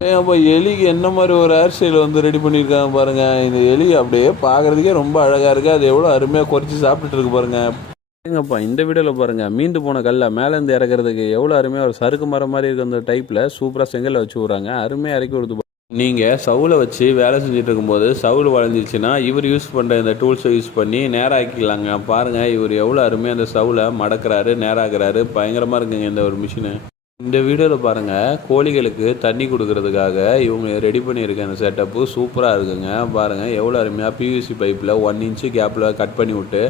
அப்போ எலிக்கு என்ன மாதிரி ஒரு ஹேர் ஸ்டைல் வந்து ரெடி பண்ணியிருக்காங்க பாருங்க. இந்த எலி அப்படியே பார்க்கறதுக்கே ரொம்ப அழகாக இருக்குது அது எவ்வளோ அருமையாக குறைச்சி சாப்பிட்டுட்டு இருக்கு பாருங்க. ஏங்கப்பா இந்த வீடியோவில் பாருங்க. மீண்டு போன கல்லை மேலேருந்து இறக்குறதுக்கு எவ்வளோ அருமையாக ஒரு சறுக்கு மரம் மாதிரி இருக்க அந்த டைப்பில் சூப்பராக செங்கல்ல வச்சு விட்றாங்க. அருமையாக இறக்கி கொடுத்து நீங்கள் சவுலை வச்சு வேலை செஞ்சுட்டு இருக்கும்போது சவுல் வளைஞ்சிருச்சுன்னா இவர் யூஸ் பண்ணுற இந்த டூல்ஸை யூஸ் பண்ணி நேராக்கிக்கலாங்க. பாருங்கள் இவர் எவ்வளோ அருமையாக அந்த சவுலை மடக்கிறாரு நேராக்குறாரு. பயங்கரமாக இருக்குங்க இந்த ஒரு மிஷினு இந்த வீடியோவில் பாருங்கள் கோழிகளுக்கு தண்ணி கொடுக்கறதுக்காக இவங்க ரெடி பண்ணியிருக்க அந்த செட்டப்பு சூப்பராக இருக்குங்க. பாருங்கள் எவ்வளோ அருமையாக பிவிசி பைப்பில் ஒன் இன்ச்சு கேப்பில் கட் பண்ணி விட்டு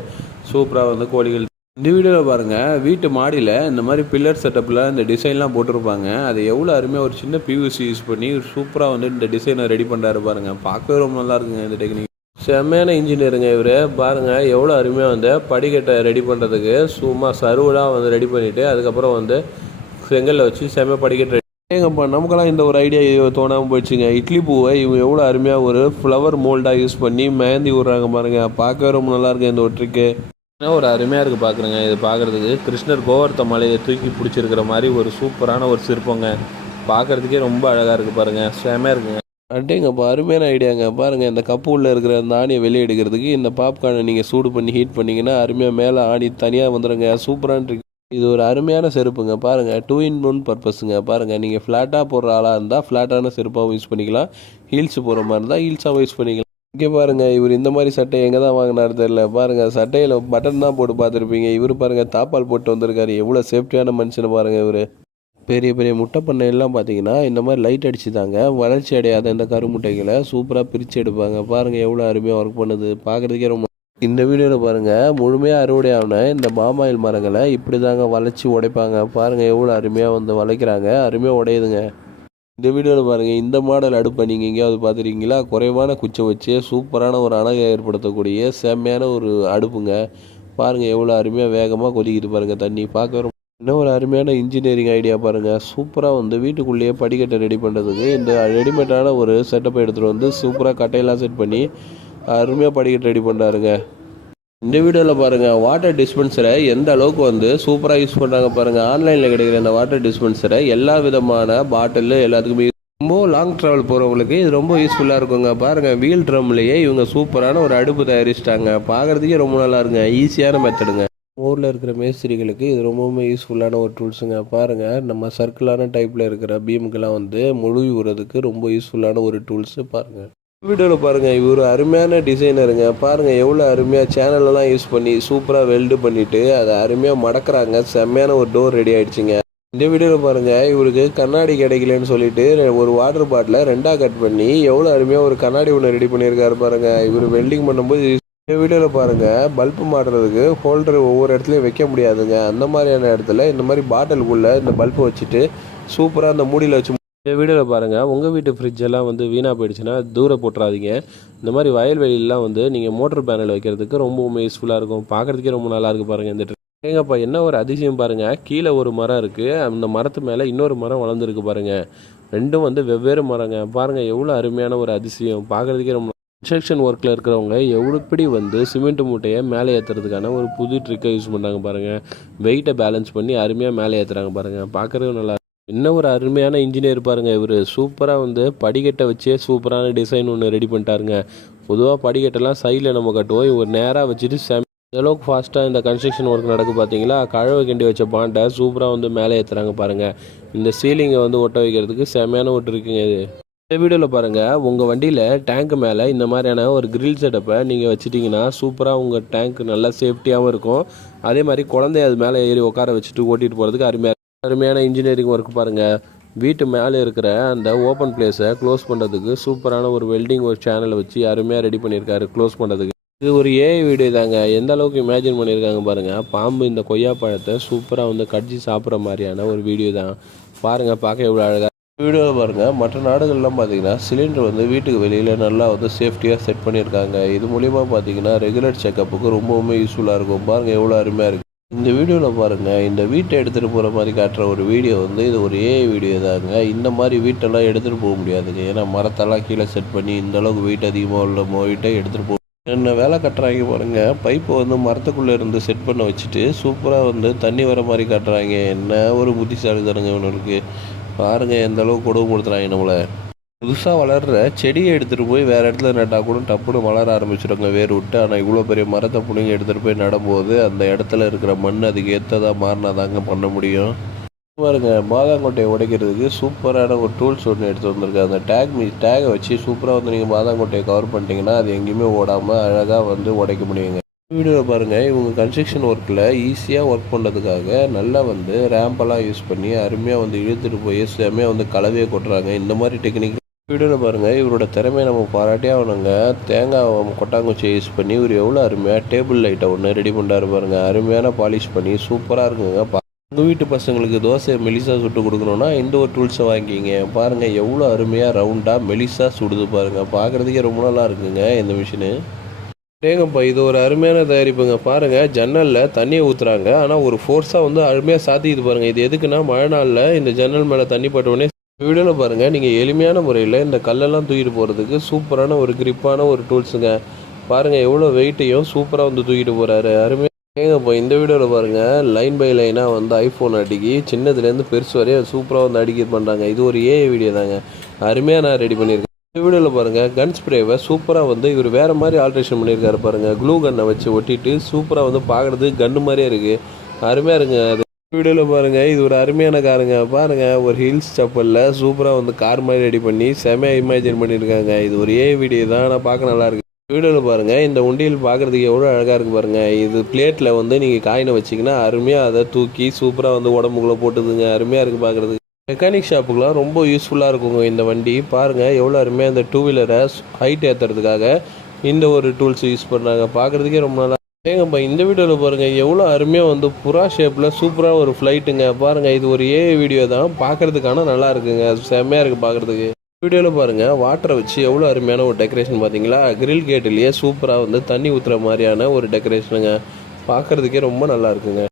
சூப்பராக வந்து கோழிகள் இந்த வீடியோவில் பாருங்கள் வீட்டு மாடியில் இந்த மாதிரி பில்லர் செட்டப்பில் இந்த டிசைன்லாம் போட்டிருப்பாங்க. அது எவ்வளோ அருமையாக ஒரு சின்ன பிவிசி யூஸ் பண்ணி சூப்பராக வந்து இந்த டிசைனை ரெடி பண்ணுறாரு பாருங்கள் பார்க்கவே ரொம்ப நல்லா இருக்குங்க இந்த டெக்னிக் செம்மையான இன்ஜினியருங்க இவர். பாருங்கள் எவ்வளோ அருமையாக வந்து படிக்கட்டை ரெடி பண்ணுறதுக்கு சும்மா சருவலாக வந்து ரெடி பண்ணிவிட்டு அதுக்கப்புறம் வந்து செங்கல்ல வச்சு செம்ம படிக்கட்டு ஏங்கப்பா நமக்கெல்லாம் இந்த ஒரு ஐடியா தோணாமல் போயிடுச்சுங்க. இட்லி பூவை இவங்க எவ்வளோ அருமையாக ஒரு ஃப்ளவர் மோல்டாக யூஸ் பண்ணி மேந்தி விட்றாங்க பாருங்க. பார்க்கவே ரொம்ப நல்லா இருக்கு இந்த ஒரு ட்ரிக்கு ஒரு அருமையாக இருக்குது பார்க்குறேங்க இது பார்க்குறதுக்கு கிருஷ்ணர் கோவர்த்த மலையை தூக்கி பிடிச்சிருக்கிற மாதிரி ஒரு சூப்பரான ஒரு சிற்பங்க. பார்க்குறதுக்கே ரொம்ப அழகாக இருக்குது பாருங்கள் செமையாக இருக்குங்க. அட்டேங்கப்பா அருமையான ஐடியாங்க பாருங்கள் இந்த கப்பு உள்ள இருக்கிற அந்த ஆணியை வெளியே எடுக்கிறதுக்கு இந்த பாப்கார்னை நீங்கள் சூடு பண்ணி ஹீட் பண்ணிங்கன்னா அருமையாக மேலே ஆணி தனியாக வந்துடுங்க சூப்பரான இருக்கு இது ஒரு அருமையான செருப்புங்க. பாருங்கள் டூ இன் ஒன் பர்பஸுங்க பாருங்கள் நீங்கள் ஃப்ளாட்டாக போடுற ஆளாக இருந்தால் ஃப்ளாட்டான செருப்பாகவும் யூஸ் பண்ணிக்கலாம். ஹீல்ஸ் போடுற மாதிரி இருந்தால் ஹீல்ஸாகவும் யூஸ் பண்ணிக்கலாம். இங்கே பாருங்கள் இவர் இந்த மாதிரி சட்டை எங்கே தான் வாங்கினாரு தெரியல. பாருங்கள் சட்டையில் பட்டன் தான் போட்டு பார்த்துருப்பீங்க. இவர் பாருங்க தாப்பால் போட்டு வந்திருக்காரு. எவ்வளோ சேஃப்டியான மனுஷனை பாருங்கள் இவர். பெரிய பெரிய முட்டை பண்ணையெல்லாம் பார்த்தீங்கன்னா இந்த மாதிரி லைட் அடிச்சு தாங்க வளர்ச்சி அடையாத இந்த கருமுட்டைகளை சூப்பராக பிரித்து எடுப்பாங்க. பாருங்க எவ்வளோ அருமையாக ஒர்க் பண்ணுது. பார்க்குறதுக்கே ரொம்ப இந்த வீடியோவில் பாருங்கள் முழுமையாக அறுவடை ஆன இந்த மாமாயில் மரங்களை இப்படி தாங்க வளைச்சி உடைப்பாங்க. பாருங்கள் எவ்வளோ அருமையாக வந்து வளைக்கிறாங்க. அருமையாக உடையுதுங்க. இந்த வீடியோவில் பாருங்கள் இந்த மாடல் அடுப்பை நீங்கள் எங்கேயாவது பார்த்துருக்கீங்களா? குறைவான குச்சை வச்சு சூப்பரான ஒரு அழகை ஏற்படுத்தக்கூடிய செம்மையான ஒரு அடுப்புங்க. பாருங்கள் எவ்வளோ அருமையாக வேகமாக கொதிக்கிட்டு பாருங்கள் தண்ணி. பார்க்க இன்னும் ஒரு அருமையான இன்ஜினியரிங் ஐடியா பாருங்கள் சூப்பராக வந்து வீட்டுக்குள்ளேயே படிக்கட்டை ரெடி பண்ணுறதுக்கு இந்த ரெடிமேடான ஒரு செட்டப்பை எடுத்துகிட்டு வந்து சூப்பராக கட்டையெல்லாம் செட் பண்ணி அருமையாக படிக்கட்டு ரெடி பண்ணுறாருங்க இந்த வீடியோவில் பாருங்கள் வாட்டர் டிஸ்பென்சரை எந்த அளவுக்கு வந்து சூப்பராக யூஸ் பண்ணுறாங்க பாருங்கள் ஆன்லைனில் கிடைக்கிற இந்த வாட்டர் டிஸ்பென்சரை எல்லா விதமான பாட்டில் எல்லாத்துக்குமே ரொம்ப லாங் ட்ராவல் போகிறவங்களுக்கு இது ரொம்ப யூஸ்ஃபுல்லாக இருக்குங்க. பாருங்கள் வீல் ட்ரம்லேயே இவங்க சூப்பரான ஒரு அடுப்பு தயாரிச்சிட்டாங்க. பார்க்குறதுக்கே ரொம்ப நல்லா ஈஸியான மெத்தடுங்க ஊரில் இருக்கிற மேஸ்திரிகளுக்கு இது ரொம்பவுமே யூஸ்ஃபுல்லான ஒரு டூல்ஸுங்க பாருங்கள் நம்ம சர்க்கிளான டைப்பில் இருக்கிற பீமுக்கெல்லாம் வந்து முழுவி விடுறதுக்கு ரொம்ப யூஸ்ஃபுல்லான ஒரு டூல்ஸு பாருங்கள் வீடியோவில் பாருங்கள் இவர் அருமையான டிசைனருங்க பாருங்கள் எவ்வளோ அருமையாக சேனலெல்லாம் யூஸ் பண்ணி சூப்பராக வெல்டு பண்ணிவிட்டு அதை அருமையாக மடக்குறாங்க. செம்மையான ஒரு டோர் ரெடி ஆகிடுச்சிங்க இந்த வீடியோவில் பாருங்கள் இவருக்கு கண்ணாடி கிடைக்கலன்னு சொல்லிட்டு ஒரு வாட்டர் பாட்டிலை ரெண்டாக கட் பண்ணி எவ்வளோ அருமையாக ஒரு கண்ணாடி ஒன்று ரெடி பண்ணியிருக்காரு பாருங்கள் இவர் வெல்டிங் பண்ணும்போது இந்த வீடியோவில் பாருங்கள் பல்பு மாட்டுறதுக்கு ஹோல்டர் ஒவ்வொரு இடத்துலையும் வைக்க முடியாதுங்க. அந்த மாதிரியான இடத்துல இந்த மாதிரி பாட்டிலுக்குள்ளே இந்த பல்பு வச்சுட்டு சூப்பராக அந்த மூடியில் வச்சு இந்த வீடியோவில் பாருங்கள் உங்கள் வீட்டு ஃப்ரிட்ஜெல்லாம் வந்து வீணாக போயிடுச்சுன்னா தூர போட்டுறாதீங்க. இந்த மாதிரி வயல்வெளியெலாம் வந்து நீங்கள் மோட்டர் பேனல் வைக்கிறதுக்கு ரொம்பவுமே யூஸ்ஃபுல்லாக இருக்கும். பார்க்குறதுக்கே ரொம்ப நல்லாயிருக்கு பாருங்கள் இந்த ஏங்கப்பா என்ன ஒரு அதிசயம் பாருங்கள் கீழே ஒரு மரம் இருக்குது அந்த மரத்து மேலே இன்னொரு மரம் வளர்ந்துருக்கு பாருங்கள் ரெண்டும் வந்து வெவ்வேறு மரங்க. பாருங்கள் எவ்வளோ அருமையான ஒரு அதிசயம். பார்க்குறதுக்கே ரொம்ப கன்ஸ்ட்ரக்ஷன் ஒர்க்கில் இருக்கிறவங்க எவ்வளோப்படி வந்து சிமெண்ட் மூட்டையை மேலே ஏற்றுறதுக்கான ஒரு புது ட்ரிக்கை யூஸ் பண்ணுறாங்க பாருங்கள் வெயிட்டை பேலன்ஸ் பண்ணி அருமையாக மேலே ஏற்றுறாங்க பாருங்கள் பார்க்குறது நல்லா என்ன ஒரு அருமையான இன்ஜினியர் பாருங்கள் இவர் சூப்பராக வந்து படிக்கட்டை வச்சே சூப்பரான டிசைன் ஒன்று ரெடி பண்ணிட்டாருங்க. பொதுவாக படிக்கட்டெல்லாம் சைடில் நம்ம கட்டுவோம். இவர் நேராக வச்சுட்டு செம் அளவுக்கு ஃபாஸ்ட்டாக இந்த கன்ஸ்ட்ரக்ஷன் ஒர்க் நடக்கு பார்த்தீங்களா கழவை கிண்டி வச்ச பாண்டை சூப்பராக வந்து மேலே ஏற்றுறாங்க பாருங்கள் இந்த சீலிங்கை வந்து ஒட்ட வைக்கிறதுக்கு செம்மையான ஒட்டு இருக்குங்க இது. இந்த வீடியோவில் பாருங்கள் உங்கள் வண்டியில் டேங்க் மேலே இந்த மாதிரியான ஒரு கிரில் செட்டப்பை நீங்கள் வச்சுட்டிங்கன்னா சூப்பராக உங்கள் டேங்க் நல்லா சேஃப்டியாகவும் இருக்கும். அதே மாதிரி குழந்தைய அது மேலே ஏறி உட்கார வச்சுட்டு ஓட்டிகிட்டு போகிறதுக்கு அருமையாக அருமையான இன்ஜினியரிங் ஒர்க் பாருங்கள் வீட்டு மேலே இருக்கிற அந்த ஓப்பன் பிளேஸை க்ளோஸ் பண்ணுறதுக்கு சூப்பரான ஒரு வெல்டிங் ஒரு சேனலை வச்சு அருமையாக ரெடி பண்ணியிருக்காரு க்ளோஸ் பண்ணுறதுக்கு இது ஒரு ஏஐ வீடியோ தாங்க எந்த அளவுக்கு இமேஜின் பண்ணியிருக்காங்க பாருங்கள் பாம்பு இந்த கொய்யா பழத்தை சூப்பராக வந்து கடிச்சு சாப்பிட்ற மாதிரியான ஒரு வீடியோ தான். பாருங்கள் பார்க்க எவ்வளோ அழகாக வீடியோவில் பாருங்கள் மற்ற நாடுகள்லாம் பார்த்தீங்கன்னா சிலிண்டர் வந்து வீட்டுக்கு வெளியில் நல்லா வந்து சேஃப்டியாக செட் பண்ணியிருக்காங்க. இது மூலிமா பார்த்தீங்கன்னா ரெகுலர் செக்கப்புக்கு ரொம்பவுமே யூஸ்ஃபுல்லாக இருக்கும். பாருங்கள் எவ்வளோ அருமையாக இருக்குது இந்த வீடியோவில் பாருங்கள் இந்த வீட்டை எடுத்துகிட்டு போகிற மாதிரி காட்டுற ஒரு வீடியோ வந்து இது ஒரு ஏஐ வீடியோ தாங்க. இந்த மாதிரி வீட்டெல்லாம் எடுத்துகிட்டு போக முடியாதுங்க. ஏன்னா மரத்தெல்லாம் கீழே செட் பண்ணி இந்தளவுக்கு வெயிட் அதிகமாக உள்ள வீட்டை எடுத்துகிட்டு போக என்ன வேலை கட்டுறாங்க பாருங்கள் பைப்பை வந்து மரத்துக்குள்ளே இருந்து செட் பண்ண வச்சுட்டு சூப்பராக வந்து தண்ணி வர மாதிரி காட்டுறாங்க. என்ன ஒரு புத்திசாலித்தனங்க இவனுக்கு பாருங்கள் எந்த அளவுக்கு கொடுமைப்படுத்துறாங்க நம்மளை. புதுசாக வளர்கிற செடியை எடுத்துகிட்டு போய் வேறு இடத்துல நட்டால் கூட டப்புன்னு வளர ஆரம்பிச்சிடுங்க வேர் விட்டு. ஆனால் இவ்வளோ பெரிய மரத்தை பிடிங்க எடுத்துகிட்டு போய் நடும்போது அந்த இடத்துல இருக்கிற மண் அதுக்கு ஏற்றதாக மாறினாதாங்க பண்ண முடியும். பாருங்க பாதாங்கொட்டையை உடைக்கிறதுக்கு சூப்பரான ஒரு டூல்ஸ் ஒன்று எடுத்து வந்திருக்கு அந்த டேக் மீ டேகை வச்சு சூப்பராக வந்து நீங்கள் பாதாங்கொட்டையை கவர் பண்ணிட்டீங்கன்னா அது எங்கேயுமே ஓடாமல் அழகாக வந்து உடைக்க முடியுங்க. வீடியோவில் பாருங்கள் இவங்க கன்ஸ்ட்ரக்ஷன் ஒர்க்கில் ஈஸியாக ஒர்க் பண்ணுறதுக்காக நல்லா வந்து ரேம்பெல்லாம் யூஸ் பண்ணி அருமையாக வந்து இழுத்துட்டு போய் செம்மையாக வந்து கலவையை கொட்டுறாங்க. இந்த மாதிரி டெக்னிக் வீடியோவில் பாருங்கள் இவரோட திறமையை நம்ம பாராட்டி அவனுங்க தேங்காய் கொட்டாங்குச்சியை யூஸ் பண்ணி இவர் எவ்வளோ அருமையாக டேபிள் லைட்டை ஒன்று ரெடி பண்ணுறாரு பாருங்கள் அருமையான பாலிஷ் பண்ணி சூப்பராக இருக்குங்க. உங்கள் வீட்டு பசங்களுக்கு தோசை மெலிசா சுட்டு கொடுக்கணுன்னா இந்த ஒரு டூல்ஸை வாங்கிக்கிங்க. பாருங்கள் எவ்வளோ அருமையாக ரவுண்டாக மெலிசா சுடுது பாருங்கள் பார்க்குறதுக்கே ரொம்ப நல்லா இருக்குங்க இந்த மிஷினு டேங்கப்பா இது ஒரு அருமையான தயாரிப்புங்க. பாருங்கள் ஜன்னலில் தண்ணியை ஊற்றுறாங்க ஆனால் ஒரு ஃபோர்ஸாக வந்து அருமையாக சாத்திக்குது பாருங்கள் இது எதுக்குன்னா மழை நாளில் இந்த ஜன்னல் மேலே தண்ணி பட்டவுடனே வீடியோவில் பாருங்கள் நீங்கள் எளிமையான முறையில் இந்த கல்லெல்லாம் தூக்கிட்டு போகிறதுக்கு சூப்பரான ஒரு கிரிப்பான ஒரு டூல்ஸுங்க பாருங்கள் எவ்வளோ வெயிட்டையும் சூப்பராக வந்து தூக்கிட்டு போகிறாரு அருமையாக இப்போ இந்த வீடியோவில் பாருங்கள் லைன் பை லைனாக வந்து ஐஃபோன் அடிக்கி சின்னதுலேருந்து பெருசு வரையும் சூப்பராக வந்து அடிக்க பண்ணுறாங்க இது ஒரு ஏஐ வீடியோ தாங்க. அருமையாக நான் ரெடி பண்ணியிருக்கேன். இந்த வீடியோவில் பாருங்கள் கன் ஸ்ப்ரேவை சூப்பராக வந்து இவர் வேறு மாதிரி ஆல்ட்ரேஷன் பண்ணியிருக்காரு பாருங்கள் க்ளூ கன்னை வச்சு ஒட்டிட்டு சூப்பராக வந்து பார்க்குறதுக்கு கன்று மாதிரியே இருக்குது அருமையாக இருங்க அது வீடியோவில் பாருங்கள் இது ஒரு அருமையான காருங்க. பாருங்கள் ஒரு ஹில்ஸ் செப்பலில் சூப்பராக வந்து கார் மாதிரி ரெடி பண்ணி செமையாக இமேஜின் பண்ணியிருக்காங்க இது ஒரு ஏ வீடியோ தான் ஆனால் பார்க்க நல்லா இருக்கு. வீடியோவில் பாருங்கள் இந்த உண்டியல் பார்க்குறதுக்கு எவ்வளோ அழகாக இருக்குது பாருங்கள் இது பிளேட்டில் வந்து நீங்கள் காயினை வச்சிங்கன்னா அருமையாக அதை தூக்கி சூப்பராக வந்து உடம்புக்குள்ளே போட்டுதுங்க. அருமையாக இருக்குது பார்க்குறதுக்கு. மெக்கானிக் ஷாப்புக்கெலாம் ரொம்ப யூஸ்ஃபுல்லாக இருக்குங்க இந்த வண்டி. பாருங்கள் எவ்வளோ அருமையாக இந்த டூ வீலரை ஹைட் ஏற்றுறதுக்காக இந்த ஒரு டூல்ஸ் யூஸ் பண்ணுறாங்க பார்க்குறதுக்கே ரொம்ப நல்லா ஏங்கப்பா இந்த வீடியோவில் பாருங்கள் எவ்வளோ அருமையாக வந்து புறா ஷேப்பில் சூப்பராக ஒரு ஃப்ளைட்டுங்க பாருங்கள் இது ஒரு ஏ வீடியோ தான். பார்க்குறதுக்கான நல்லா இருக்குங்க. செம்மையாக இருக்குது பார்க்குறதுக்கு. வீடியோவில் பாருங்கள் வாட்டரை வச்சு எவ்வளோ அருமையான ஒரு டெக்கரேஷன் பார்த்தீங்களா? கிரில் கேட்டுலேயே சூப்பராக வந்து தண்ணி ஊற்றுற மாதிரியான ஒரு டெக்கரேஷனுங்க பார்க்குறதுக்கே ரொம்ப நல்லா இருக்குங்க.